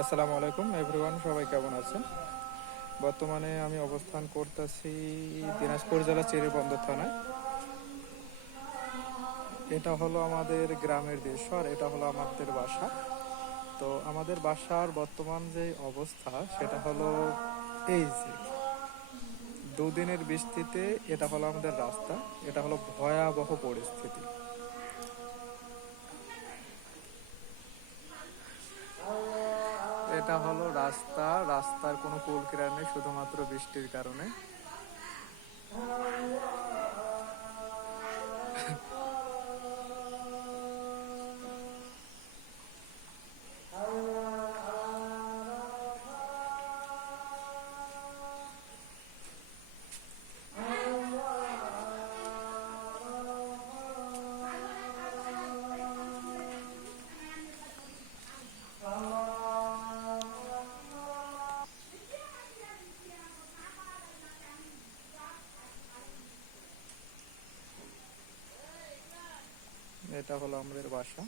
আসসালামু আলাইকুম এভরিওয়ান, সবাই কেমন আছেন? বর্তমানে আমি অবস্থান করতেছি দিনাজপুর জেলা চিরিবন্দর থানায়। এটা হলো আমাদের গ্রামের দৃশ্য আর এটা হলো আমাদের বাসা। তো আমাদের বাসার বর্তমান যে অবস্থা সেটা হলো এই যে দুদিনের বৃষ্টিতে এটা হলো আমাদের রাস্তা। এটা হলো ভয়াবহ পরিস্থিতি। এটা হলো রাস্তা, রাস্তার কোনো কুল কিনারা নেই শুধুমাত্র বৃষ্টির কারণে। এটা হলো আমাদের বাসা।